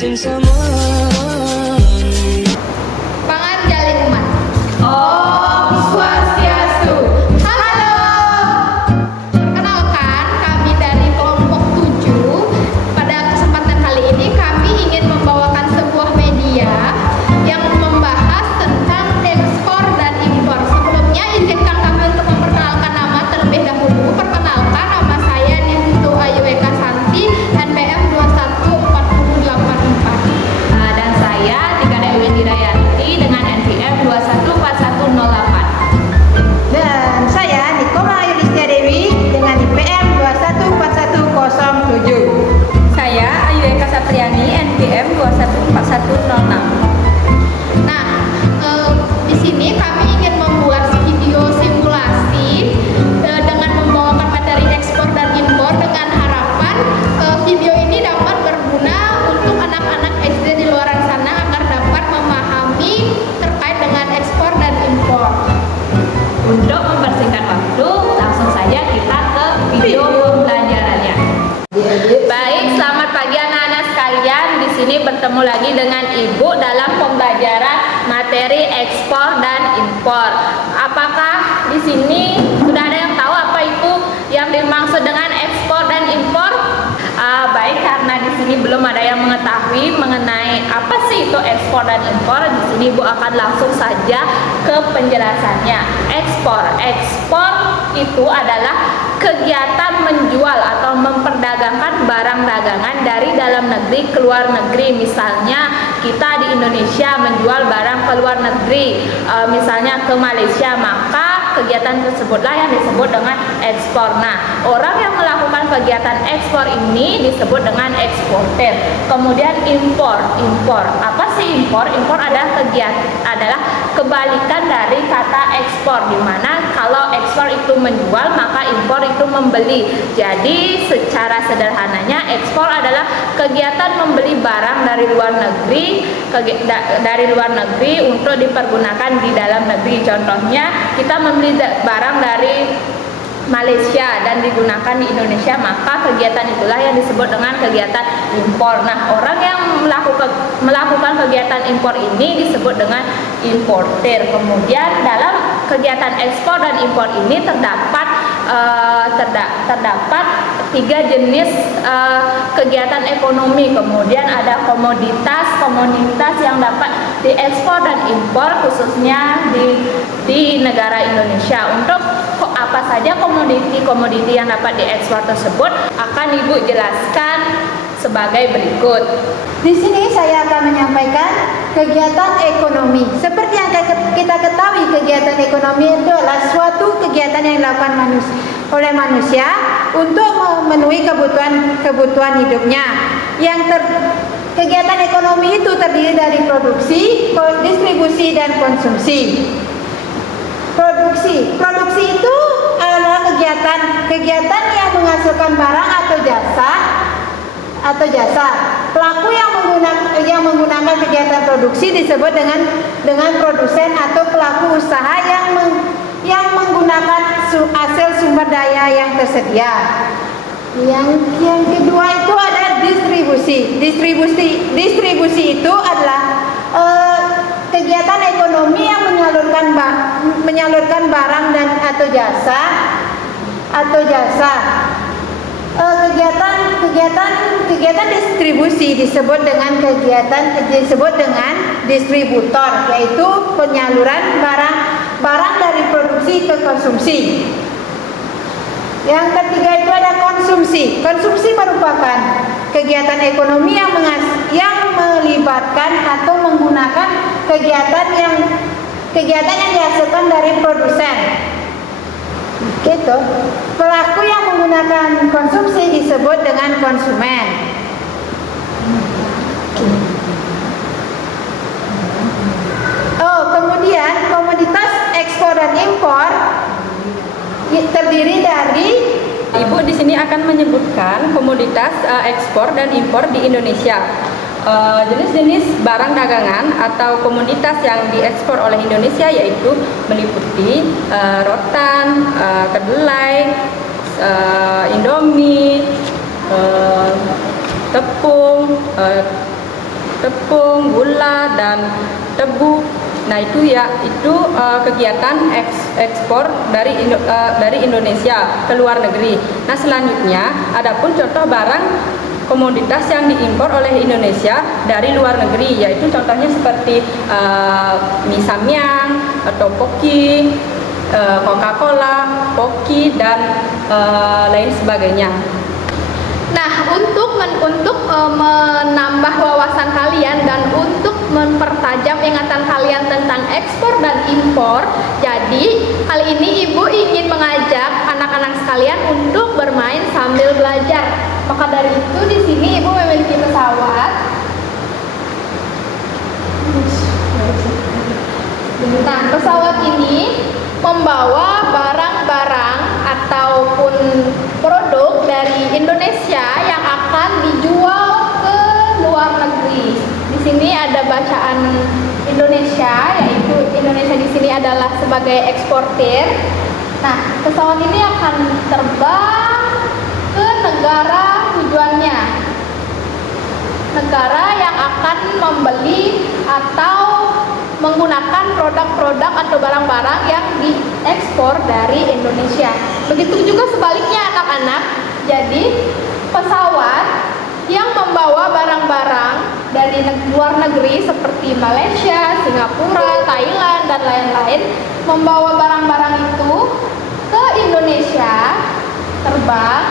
sing sama. Pangan jalin umat. Om Swastiastu. Halo. Perkenalkan, kami dari kelompok 7. Pada kesempatan kali ini kami ingin membawakan sebuah media yang membahas tentang ekspor dan impor. Sebelumnya izinkan kami untuk memperkenalkan nama terlebih dahulu. Perkenalkan, nama saya Nintu Ayu Eka Santi, NPM 21484. Dan saya Tika Dewi Hidayati dengan NPM 214108. Dan saya Nikoma Ayulistia Dewi dengan IPM 214107. Saya Ayu Eka Satriani NPM 214106. Nah, di sini kami ingin membuat video simulasi dengan membawakan materi ekspor dan impor dengan harapan video ini dapat berguna untuk anak-anak SD di luar sana agar dapat memahami terkait dengan ekspor dan impor. Untuk mempersingkat waktu, langsung saja kita ke video pembelajarannya. Baik, selamat pagi anak-anak sekalian. Di sini bertemu lagi dengan Ibu dalam pembelajaran materi ekspor dan impor. Apakah di sini sudah ada yang tahu apa itu yang dimaksud dengan ekspor dan impor? Baik, karena di sini belum ada yang mengetahui mengenai apa sih itu ekspor dan impor, di sini Ibu akan langsung saja ke penjelasannya. Ekspor itu adalah kegiatan menjual atau memperdagangkan barang dagangan dari dalam negeri ke luar negeri. Misalnya kita di Indonesia menjual barang ke luar negeri, misalnya ke Malaysia, maka kegiatan tersebutlah yang disebut dengan ekspor. Nah, orang yang melakukan kegiatan ekspor ini disebut dengan eksportir. Kemudian impor. Apa sih impor? Impor adalah kebalikan dari kata ekspor, di mana kalau ekspor itu menjual, maka impor itu membeli. Jadi secara sederhananya ekspor adalah kegiatan membeli barang dari luar negeri untuk dipergunakan di dalam negeri. Contohnya kita membeli barang dari Malaysia dan digunakan di Indonesia, maka kegiatan itulah yang disebut dengan kegiatan impor. Nah, orang yang melakukan kegiatan impor ini disebut dengan importir. Kemudian dalam kegiatan ekspor dan impor ini terdapat tiga jenis kegiatan ekonomi. Kemudian ada komoditas yang dapat diekspor dan impor khususnya di negara Indonesia. Untuk apa saja komoditi yang dapat diekspor tersebut akan Ibu jelaskan sebagai berikut. Di sini saya akan menyampaikan kegiatan ekonomi. Seperti yang kita ketahui, kegiatan ekonomi itu adalah suatu kegiatan yang dilakukan oleh manusia untuk memenuhi kebutuhan hidupnya. Kegiatan ekonomi itu terdiri dari produksi, distribusi, dan konsumsi. Produksi itu adalah kegiatan yang menghasilkan barang atau jasa. Pelaku yang menggunakan kegiatan produksi disebut dengan produsen atau pelaku usaha yang menggunakan hasil sumber daya yang tersedia. Yang kedua itu ada distribusi. Distribusi itu adalah kegiatan ekonomi yang menyalurkan barang dan atau jasa. Kegiatan distribusi disebut dengan distributor, yaitu penyaluran barang dari produksi ke konsumsi. Yang ketiga itu ada konsumsi. Konsumsi merupakan kegiatan ekonomi yang melibatkan atau menggunakan kegiatan yang dihasilkan dari produsen. Gitu. Pelaku yang menggunakan konsumsi disebut dengan konsumen. Kemudian komoditas ekspor dan impor terdiri dari Ibu di sini akan menyebutkan komoditas ekspor dan impor di Indonesia. Jenis-jenis barang dagangan atau komoditas yang diekspor oleh Indonesia yaitu meliputi rotan, kedelai, Indomie, tepung, tepung, gula, dan tebu. Nah itu kegiatan ekspor dari Indonesia ke luar negeri. Nah selanjutnya adapun contoh barang komoditas yang diimpor oleh Indonesia dari luar negeri, yaitu contohnya seperti mie samyang, topoki, Coca-Cola, Pocky, dan lain sebagainya. Nah, untuk menambah wawasan kalian dan untuk mempertajam ingatan kalian tentang ekspor dan impor, jadi kali ini Ibu ingin mengajak anak-anak sekalian untuk bermain sambil belajar. Maka dari itu di sini Ibu memiliki pesawat. Nah, pesawat ini membawa barang-barang ataupun produk dari Indonesia yang akan dijual ke luar negeri. Di sini ada bacaan Indonesia, yaitu Indonesia di sini adalah sebagai eksportir. Nah, pesawat ini akan terbang ke negara tujuannya. Negara yang akan membeli atau menggunakan produk-produk atau barang-barang yang diekspor dari Indonesia. Begitu juga sebaliknya anak-anak. Jadi pesawat yang membawa barang-barang dari luar negeri seperti Malaysia, Singapura, Thailand, dan lain-lain, membawa barang-barang itu ke Indonesia, terbang,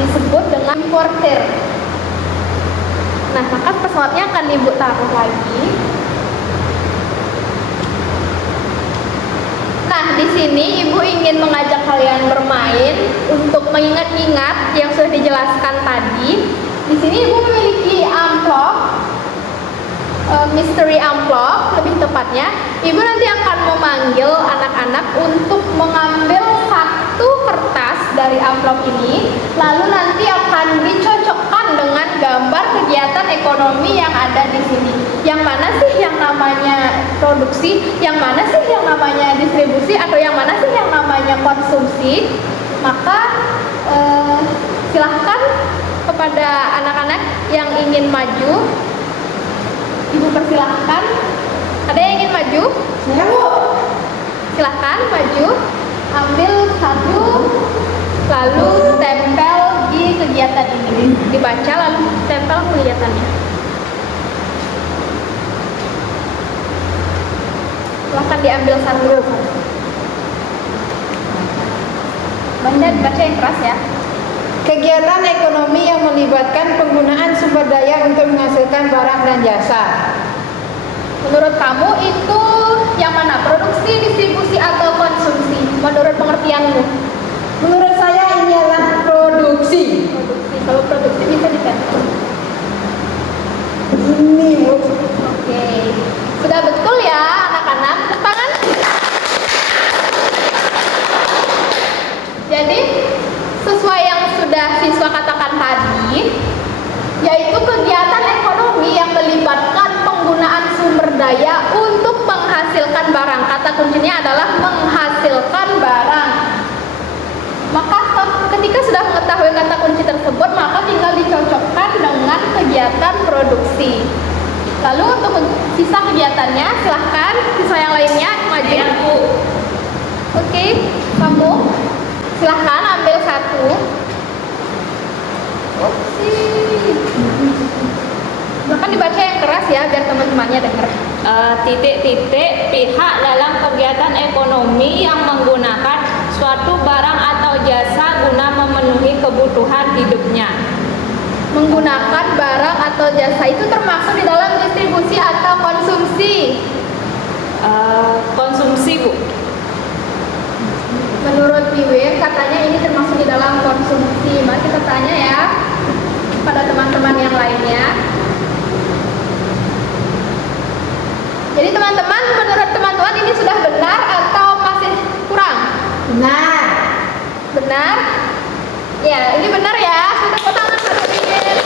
disebut dengan importer. Nah, maka pesawatnya akan Ibu taruh lagi. Nah, di sini Ibu ingin mengajak kalian bermain untuk mengingat-ingat yang sudah dijelaskan tadi. Di sini Ibu memiliki amplop, mystery amplop lebih tepatnya. Ibu nanti akan memanggil anak-anak untuk mengambil satu kertas dari amplop ini, lalu nanti akan dicocokkan dengan gambar kegiatan ekonomi yang ada di sini. Yang mana sih yang namanya produksi, yang mana sih yang namanya distribusi, atau yang mana sih yang namanya konsumsi. Maka silahkan kepada anak-anak yang ingin maju, Ibu persilahkan. Ada yang ingin maju? Ya, Bu. Silahkan maju, ambil satu, lalu tempel di kegiatan ini. Dibaca lalu tempel kegiatannya. Silahkan diambil satu. Baca yang keras ya. Kegiatan ekonomi yang melibatkan penggunaan sumber daya untuk menghasilkan barang dan jasa. Menurut kamu itu yang mana? Produksi, distribusi, atau konsumsi? Menurut pengertianmu? Menurut saya ini adalah produksi. Produksi. Kalau produksi bisa ditempel. Ini, Bu. Oke. Sudah betul ya anak-anak? Tepuk tangan. Jadi sesuai yang sudah siswa katakan tadi, yaitu kegiatan ekonomi yang melibatkan penggunaan sumber daya untuk menghasilkan barang. Kata kuncinya adalah menghasilkan barang. Maka ketika sudah mengetahui kata kunci tersebut, maka tinggal dicocokkan dengan kegiatan produksi. Lalu untuk sisa kegiatannya, silahkan siswa yang lainnya maju. Oke, kamu silahkan ambil satu. Silahkan dibaca yang keras ya, biar teman-temannya dengar. Titik-titik pihak dalam kegiatan ekonomi yang menggunakan suatu barang atau jasa guna memenuhi kebutuhan hidupnya. Menggunakan barang atau jasa itu termasuk di dalam distribusi atau konsumsi? Konsumsi, Bu. Menurut Wiwin katanya ini termasuk di dalam konsumsi. Mari kita tanya ya pada teman-teman yang lainnya. Jadi teman-teman, menurut teman-teman ini sudah benar atau masih kurang? Benar. Benar? Ya, ini benar ya. Sudah tepuk tangan pada Wiwin.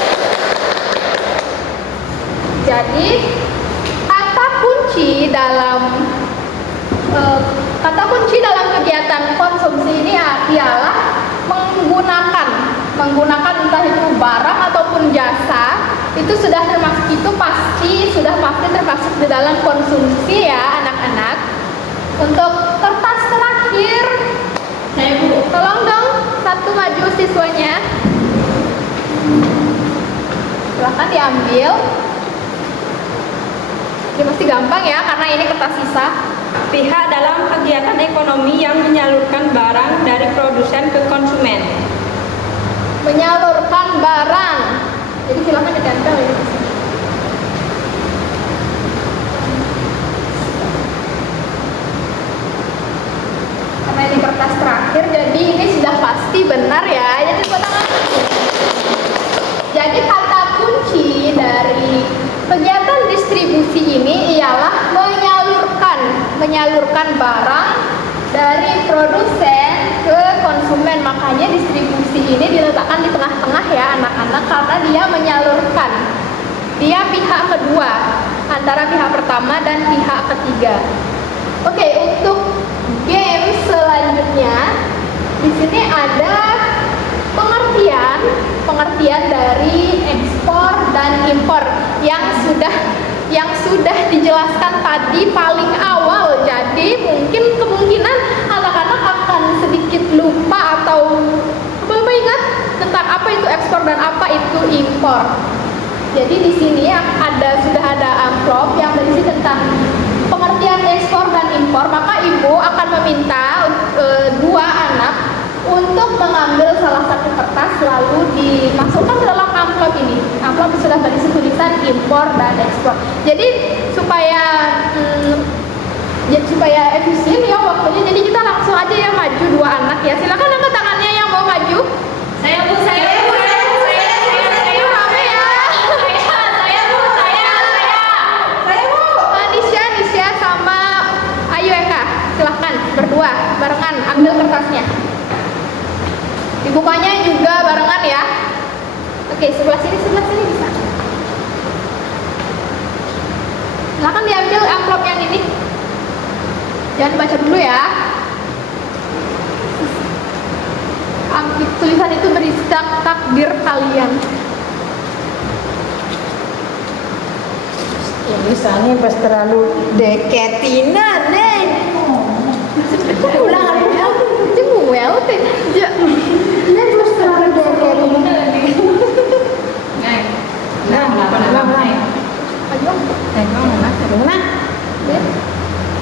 Jadi kata kunci dalam kegiatan konsumsi ini ialah menggunakan entah itu barang ataupun jasa itu sudah termasuk, itu sudah pasti termasuk di dalam konsumsi ya anak-anak. Untuk kertas terakhir, Saya Bu. tolong dong satu maju siswanya. Silahkan diambil. Ini pasti gampang ya karena ini kertas sisa. Pihak dalam kegiatan ekonomi yang menyalurkan barang dari produsen ke konsumen. Menyalurkan barang. Jadi silahkan ditempel ya. Karena ini kertas terakhir, jadi ini sudah pasti benar ya. Jadi tepuk tangan. Jadi kata kunci dari kegiatan distribusi ini ialah menyalurkan barang dari produsen ke konsumen. Makanya distribusi ini diletakkan di tengah-tengah ya anak-anak, karena dia menyalurkan. Dia pihak kedua antara pihak pertama dan pihak ketiga. Oke, untuk game selanjutnya di sini ada pengertian dari ekspor dan impor yang sudah dijelaskan tadi paling awal. Jadi mungkin kemungkinan anak-anak akan sedikit lupa atau belum ingat tentang apa itu ekspor dan apa itu impor. Jadi di sini sudah ada amplop yang berisi tentang pengertian ekspor dan impor. Maka ibu akan meminta dua anak untuk mengambil salah satu kertas lalu dimasukkan ke dalam amplop ini. Amplop sudah berisi tulisan impor dan ekspor. Jadi supaya efisien ya waktunya. Jadi kita langsung aja ya maju dua anak ya. Silakan angkat tangannya yang mau maju. Saya Bu, saya Bu, saya Bu, saya Rame ya. Saya Bu. Nisha sama Ayu Eka. Silahkan berdua barengan ambil kertasnya. Dibukanya juga barengan ya. Oke, sebelah sini bisa. Silahkan diambil amplop yang ini. Jangan baca dulu ya. Tulisan itu berisi takdir kalian. Misalnya pas terlalu deketina nih. Ulang ya. Itu well teh. Ini pas terlalu deketina. Nah,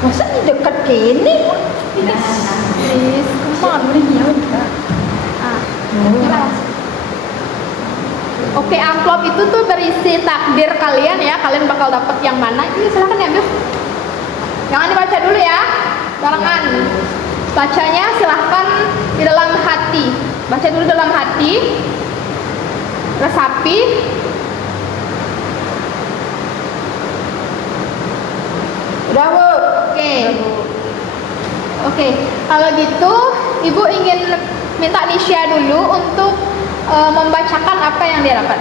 masa di dekat gini? Please, come on. Oke, amplop itu tuh berisi takdir kalian ya. Kalian bakal dapet yang mana? Ini silahkan diambil. Jangan dibaca dulu ya. Barengan. Bacanya silahkan di dalam hati. Baca dulu dalam hati. Resapi. Udah Bu. Oke. Kalau gitu, Ibu ingin minta Nisha dulu untuk membacakan apa yang dia dapat.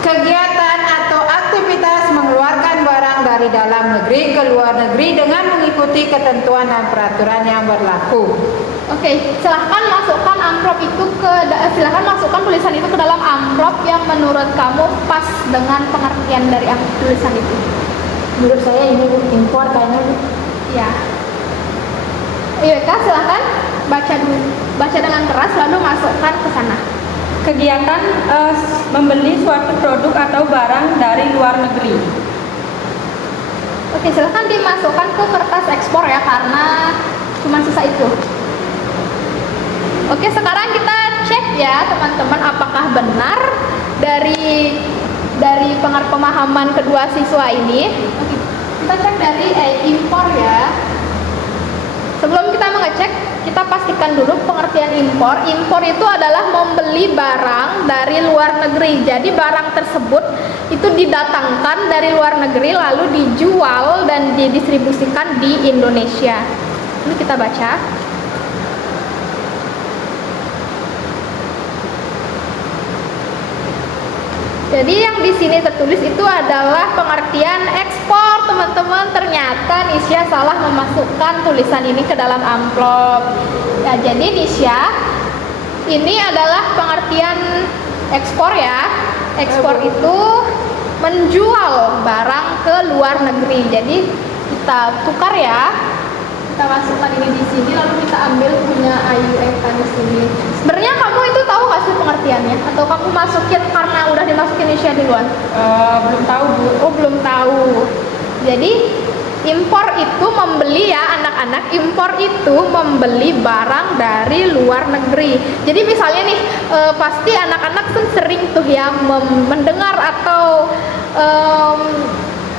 Kegiatan atau aktivitas mengeluarkan barang dari dalam negeri ke luar negeri dengan mengikuti ketentuan dan peraturan yang berlaku. Oke, silahkan masukkan amplop itu silahkan masukkan tulisan itu ke dalam amplop yang menurut kamu pas dengan pengertian dari tulisan itu. Menurut saya ini impor kayaknya. Ya. Iya Kak, silahkan baca dulu. Baca dengan keras lalu masukkan ke sana. Kegiatan membeli suatu produk atau barang dari luar negeri. Oke, silahkan dimasukkan ke kertas ekspor ya karena cuma sisa itu. Oke, sekarang kita cek ya teman-teman apakah benar dari pemahaman kedua siswa ini. Oke, kita cek dari impor ya. Sebelum kita mengecek, kita pastikan dulu pengertian impor. Impor itu adalah membeli barang dari luar negeri. Jadi barang tersebut itu didatangkan dari luar negeri lalu dijual dan didistribusikan di Indonesia. Ini kita baca. Jadi yang di sini tertulis itu adalah pengertian ekspor, teman-teman. Ternyata Nisha salah memasukkan tulisan ini ke dalam amplop. Ya, jadi Nisha, ini adalah pengertian ekspor ya. Ekspor itu menjual barang ke luar negeri. Jadi kita tukar ya. Kita masukkan ini di sini lalu kita ambil punya IUF di sini. Sebenarnya kamu itu tahu nggak sih pengertiannya? Atau kamu masukin karena udah dimasukin Indonesia duluan? Belum tahu Bu. Oh, belum tahu. Jadi impor itu membeli ya anak-anak, impor itu membeli barang dari luar negeri. Jadi misalnya nih pasti anak-anak sering tuh ya mendengar atau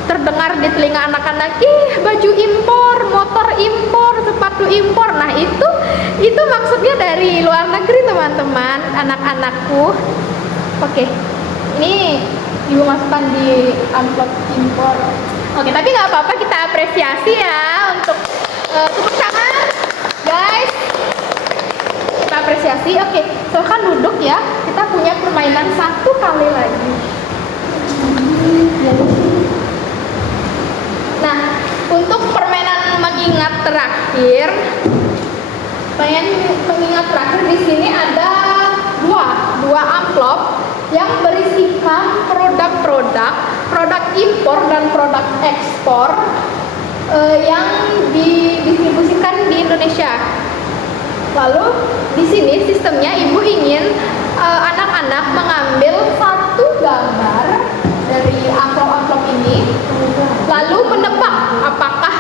terdengar di telinga anak-anak, ih baju impor, motor impor, sepatu impor. Nah itu maksudnya dari luar negeri teman-teman, anak-anakku. Oke, ini ibu masukkan di amplop impor. Oke, tapi nggak apa-apa, kita apresiasi ya untuk tepuk tangan, guys. Kita apresiasi. Oke, silahkan duduk ya. Kita punya permainan satu kali lagi. Nah, untuk permainan mengingat terakhir, di sini ada dua amplop yang berisikan produk impor dan produk ekspor yang didistribusikan di Indonesia. Lalu di sini sistemnya ibu ingin anak-anak mengambil satu gambar dari amplop-amplop ini, lalu menebak apakah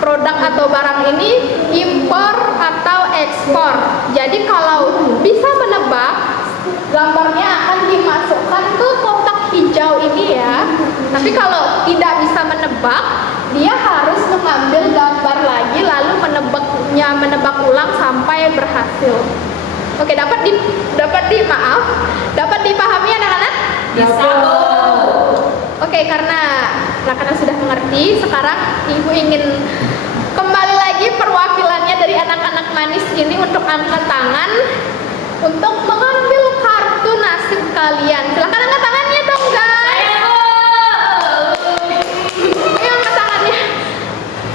produk atau barang ini impor atau ekspor. Jadi kalau bisa menebak, gambarnya akan dimasukkan ke kotak hijau ini ya. Tapi kalau tidak bisa menebak, dia harus mengambil gambar lagi lalu menebak ulang sampai berhasil. Oke, dapat dipahami anak-anak? Bisa. Oke, karena anak-anak sudah mengerti, sekarang ibu ingin kembali lagi perwakilannya dari anak-anak manis ini untuk angkat tangan untuk mengambil kartu nasib kalian. Silakan angkat tangannya dong, guys. Ayo angkat tangannya.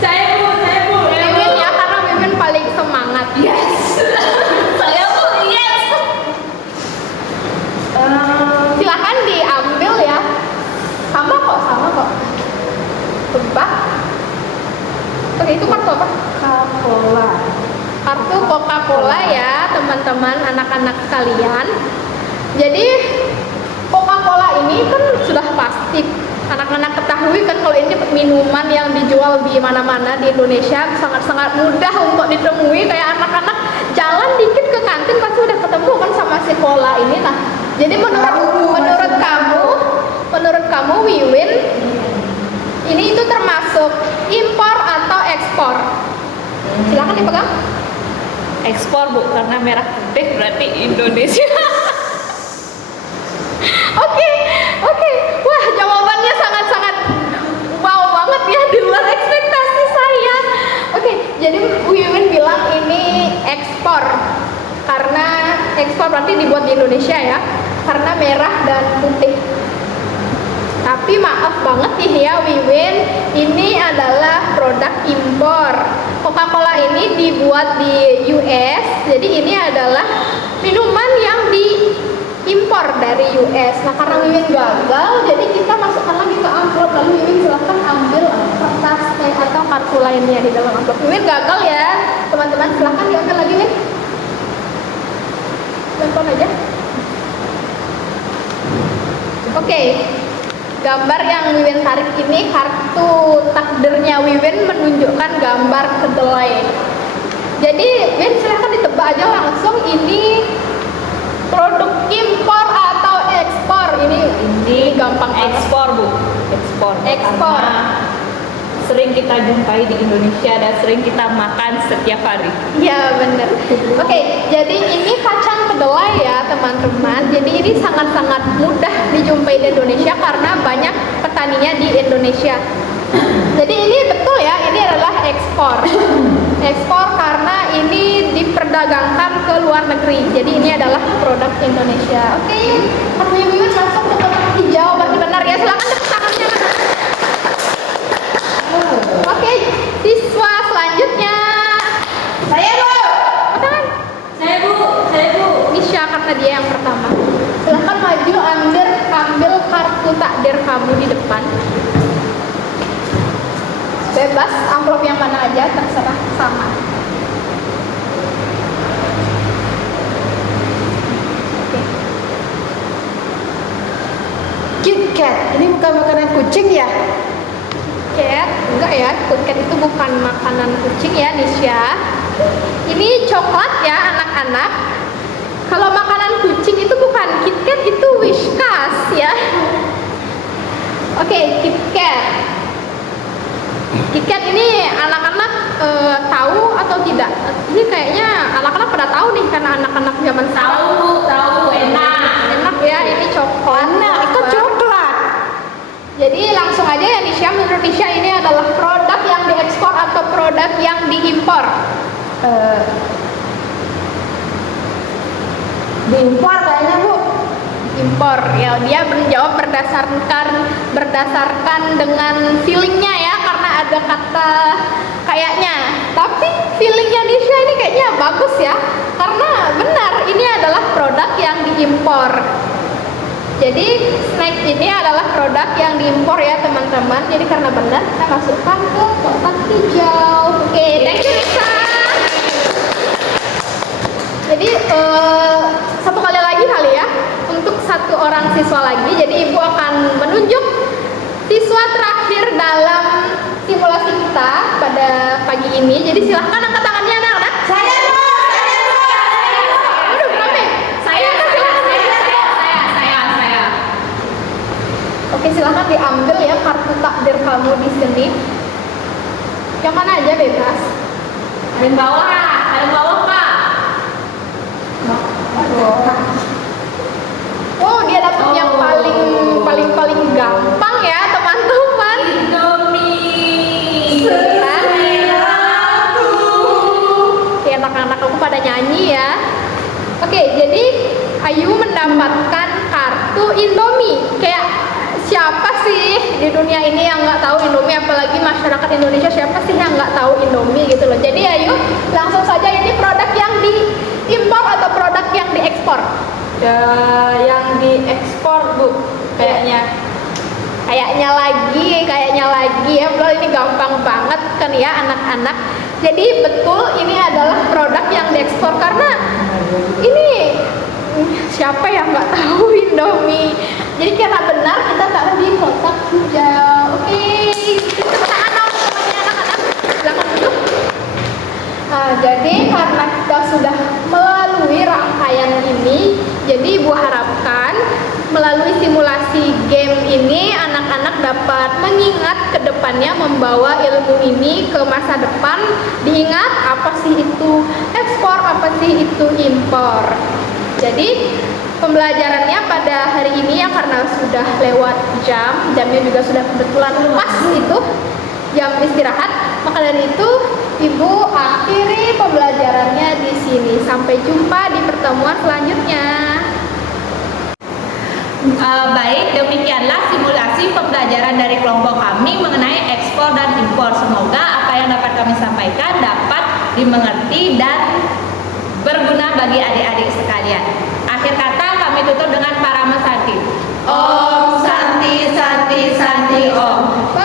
Saya Bu. Mimin ya, karena Mimin paling semangat. Yes. Saya Bu, yes. Silakan diambil ya. Sama kok. Tebak. Oke, itu kartu apa? Coca-Cola. Kartu Coca-Cola ya, teman-teman anak-anak sekalian. Jadi Coca-Cola ini kan sudah pasti anak-anak ketahui kan kalau ini minuman yang dijual di mana-mana di Indonesia, sangat-sangat mudah untuk ditemui. Kayak anak-anak jalan dikit ke kantin pasti udah ketemu kan sama si cola ini. Nah, jadi menurut kamu Wiwin, ini itu termasuk impor atau ekspor? Silakan dipegang. Ekspor Bu, karena merah putih berarti Indonesia. Oke. Wah, jawabannya sangat-sangat wow banget ya, di luar ekspektasi saya. Oke, jadi Wiwin bilang ini ekspor. Karena ekspor berarti dibuat di Indonesia ya, karena merah dan putih. Tapi maaf banget nih ya Wiwin, ini adalah produk impor. Coca-Cola ini dibuat di US, jadi ini adalah minuman yang diimpor dari US. Nah, karena Wiwin gagal, jadi kita masukkan lagi ke amplop. Lalu Wiwin silahkan ambil kertas atau kartu lainnya di dalam amplop. Wiwin gagal ya, teman-teman. Silahkan diambil lagi Win. Tonton aja. Oke. Gambar yang Wiwin tarik ini, kartu takdirnya Wiwin menunjukkan gambar kedelai. Jadi Wiwin silahkan ditebak aja langsung, ini produk impor atau ekspor. Ini gampang Ekspor Bu. Ekspor. Karena sering kita jumpai di Indonesia dan sering kita makan setiap hari. Ya benar. Oke, jadi ini kacang kedelai ya teman-teman. Jadi ini sangat-sangat mudah dijumpai di Indonesia karena banyak petaninya di Indonesia. Jadi ini betul ya, ini adalah ekspor. Ekspor karena ini diperdagangkan ke luar negeri. Jadi ini adalah produk Indonesia. Oke, kartunya Wiwin masuk ke kotak hijau. Berarti benar ya. Silakan tepuk tangannya. Oke, siswa selanjutnya. Saya Bu. Tangan. Saya Bu. Nisha karena dia yang pertama. Silahkan maju ambil takdir kamu di depan. Bebas, amplop yang mana aja terserah, sama. KitKat, ini bukan makanan kucing ya? Cat, enggak ya, KitKat itu bukan makanan kucing ya, Nisha. Ini coklat ya anak-anak. Kalau makanan kucing itu bukan KitKat, itu Whiskas ya. Oke, KitKat. KitKat ini anak-anak tahu atau tidak? Ini kayaknya anak-anak pada tahu nih karena anak-anak zaman sekarang. Tahu, enak. Enak ya, ini coklat. Enak, itu coklat. Jadi langsung aja ya Nisha, menurut Nisha ini adalah produk yang diekspor atau produk yang diimpor? Diimpor kayaknya Bu. Impor ya, dia menjawab berdasarkan dengan feelingnya ya, karena ada kata kayaknya, tapi feelingnya Nisha ini kayaknya bagus ya, karena benar ini adalah produk yang diimpor. Jadi snack ini adalah produk yang diimpor ya teman-teman. Jadi karena benar kita masukkan ke kotak hijau. Oke, thank you Nisha. Jadi satu kali lagi kali ya, untuk satu orang siswa lagi. Jadi ibu akan menunjuk siswa terakhir dalam simulasi kita pada pagi ini. Jadi silahkan angkat tangannya anak-anak. Saya Aduh, kami. Saya. Oke, silahkan diambil ya kartu takdir kamu di sini. Yang mana aja bebas. Paling bawah, Kak. Oh, dia dapat yang paling gampang ya teman-teman. Indomie. Oke, anak-anak aku pada nyanyi ya. Oke, jadi Ayu mendapatkan kartu Indomie. Kayak siapa sih di dunia ini yang nggak tahu Indomie, apalagi masyarakat Indonesia, siapa sih yang nggak tahu Indomie gitu loh. Jadi Ayu langsung saja, ini produk yang diimpor atau produk yang diekspor? Ya, yang diekspor Bu, kayaknya. Kayaknya lagi ya, bro, ini gampang banget kan ya anak-anak. Jadi betul ini adalah produk yang diekspor, karena ini siapa yang nggak tahu Indomie. Jadi karena benar kita taruh di kotak hijau. Oke, tepuk tangan dong semuanya anak-anak. Silakan duduk. Nah, jadi karena kita sudah melalui rangkaian ini, jadi Ibu harapkan melalui simulasi game ini anak-anak dapat mengingat ke depannya, membawa ilmu ini ke masa depan. Diingat apa sih itu ekspor, apa sih itu impor. Jadi pembelajarannya pada hari ini ya, karena sudah lewat jamnya juga sudah kebetulan pas itu jam istirahat, maka dari itu Ibu akhiri pembelajarannya di sini. Sampai jumpa di pertemuan selanjutnya. Baik, demikianlah simulasi pembelajaran dari kelompok kami mengenai ekspor dan impor. Semoga apa yang dapat kami sampaikan dapat dimengerti dan berguna bagi adik-adik sekalian. Akhir kata kami tutup dengan Parama Santi. Om Santi Santi Santi Om.